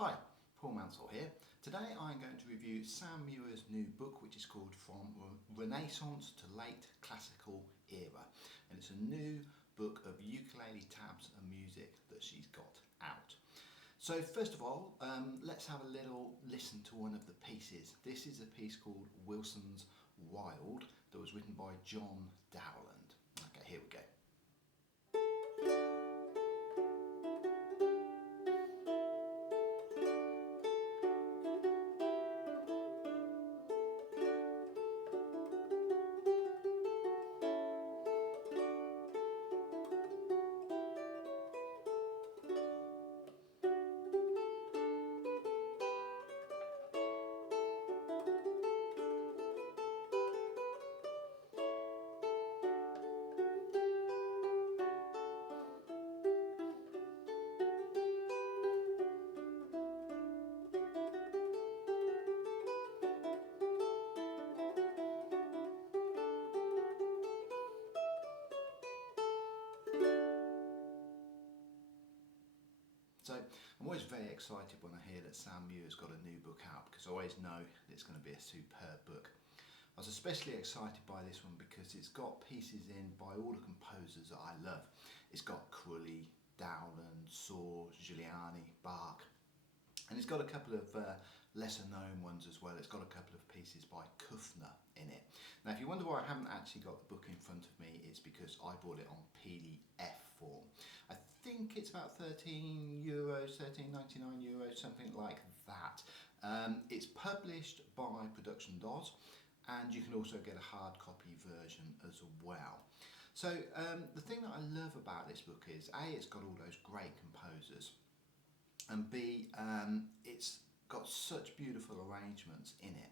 Hi, Paul Mansell here. Today I'm going to review Sam Muir's new book, which is called From Renaissance to Late Classical Era, and it's a new book of ukulele tabs and music that she's got out. So first of all, let's have a little listen to one of the pieces. This is a piece called Wilson's Wild that was written by John Dowland. Okay, here we go. So I'm always very excited when I hear that Sam Muir's got a new book out, because I always know that it's going to be a superb book. I was especially excited by this one because it's got pieces in by all the composers that I love. It's got Crowley, Dowland, Saw, Giuliani, Bach, and it's got a couple of lesser known ones as well. It's got a couple of pieces by Kuffner in it. Now if you wonder why I haven't actually got the book in front of me, it's because I bought it on PDF form. I think it's about €13, €13.99, something like that. It's published by Production DOS, and you can also get a hard copy version as well. So the thing that I love about this book is A, it's got all those great composers, and B, it's got such beautiful arrangements in it.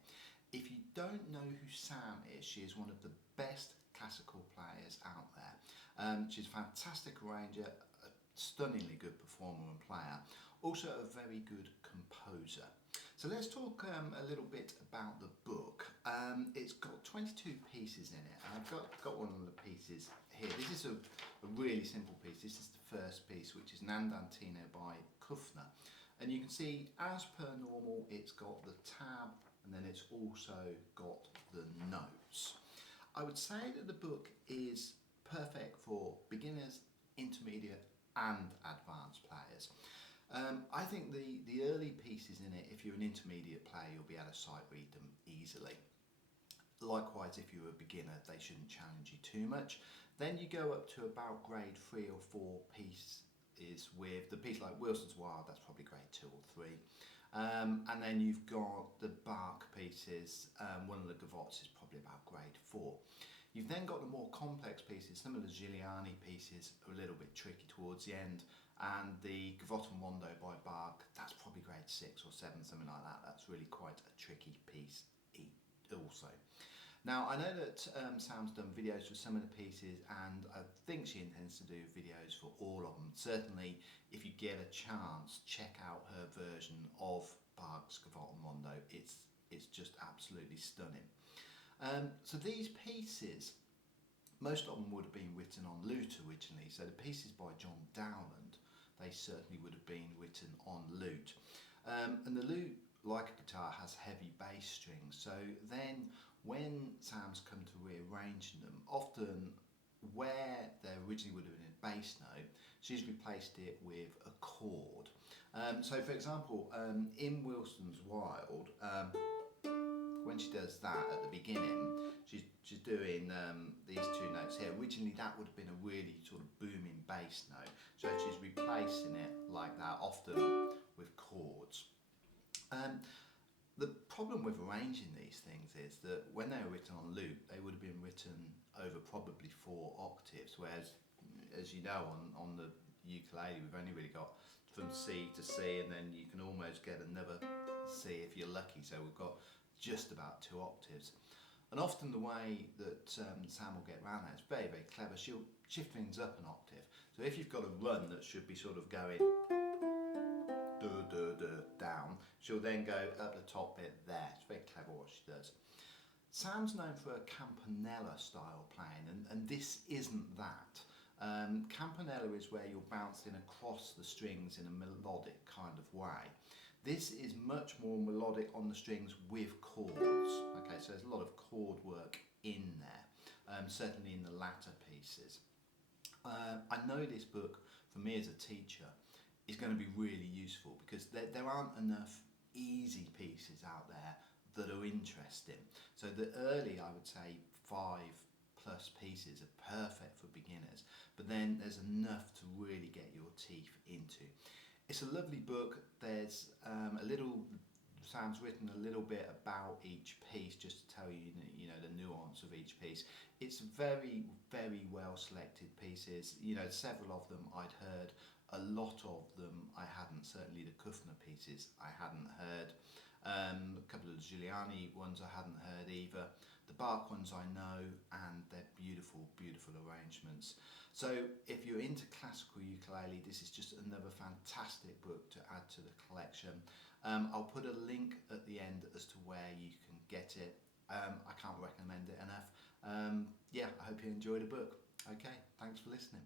If you don't know who Sam is, she is one of the best classical players out there. She's a fantastic arranger, a stunningly good performer and player, also a very good composer. So let's talk a little bit about the book. It's got 22 pieces in it, and I've got one of the pieces here. This is a really simple piece. This is the first piece, which is an Andantino by Kuffner. And you can see, as per normal, it's got the tab, and then it's also got the notes. I would say that the book is perfect for beginners, intermediate and advanced players. I think the early pieces in it, if you're an intermediate player, you'll be able to sight read them easily. Likewise, if you're a beginner, they shouldn't challenge you too much. Then you go up to about grade 3 or 4 pieces with the piece like Wilson's Wild, that's probably grade 2 or 3. And then you've got the Bach pieces, one of the Gavots is probably about grade 4. You've then got the more complex pieces. Some of the Giuliani pieces are a little bit tricky towards the end, and the Gavotte and Rondo by Bach, that's probably grade 6 or 7, something like that. That's really quite a tricky piece also. Now I know that Sam's done videos for some of the pieces, and I think she intends to do videos for all of them. Certainly if you get a chance, check out her version of Bach's Gavotte and Rondo. It's just absolutely stunning. So these pieces, most of them would have been written on lute originally. So the pieces by John Dowland, they certainly would have been written on lute. And the lute, like a guitar, has heavy bass strings. So then when Sam's come to rearranging them, often where there originally would have been a bass note, she's replaced it with a chord. So for example, in Wilson's Wild, when she does that at the beginning, she's doing these two notes here. Originally that would have been a really sort of booming bass note, so she's replacing it like that, often with chords. The problem with arranging these things is that when they were written on lute, they would have been written over probably 4 octaves, whereas, as you know, on the ukulele we've only really got from C to C, and then you can almost get another C if you're lucky, so we've got just about 2 octaves. And often the way that Sam will get around that is very, very clever. She'll shift things up an octave. So if you've got a run that should be sort of going down, she'll then go up the top bit there. It's very clever what she does. Sam's known for a campanella style playing, and this isn't that. Campanella is where you're bouncing across the strings in a melodic kind of way. This is much more melodic on the strings with chords. Okay, so there's a lot of chord work in there, certainly in the latter pieces. I know this book, for me as a teacher, is going to be really useful because there aren't enough easy pieces out there that are interesting. So the early, I would say, 5+ pieces are perfect for beginners, but then there's enough to really get your teeth into. It's a lovely book. There's Sam's written a little bit about each piece just to tell you, you know, the nuance of each piece. It's very, very well selected pieces. You know, several of them I'd heard, a lot of them I hadn't. Certainly the Kufner pieces I hadn't heard. A couple of the Giuliani ones I hadn't heard either. The Bach ones I know, and they're beautiful, beautiful arrangements. So if you're into classical ukulele, this is just another fantastic book to add to the collection. I'll put a link at the end as to where you can get it. I can't recommend it enough. Yeah, I hope you enjoy the book. Okay, thanks for listening.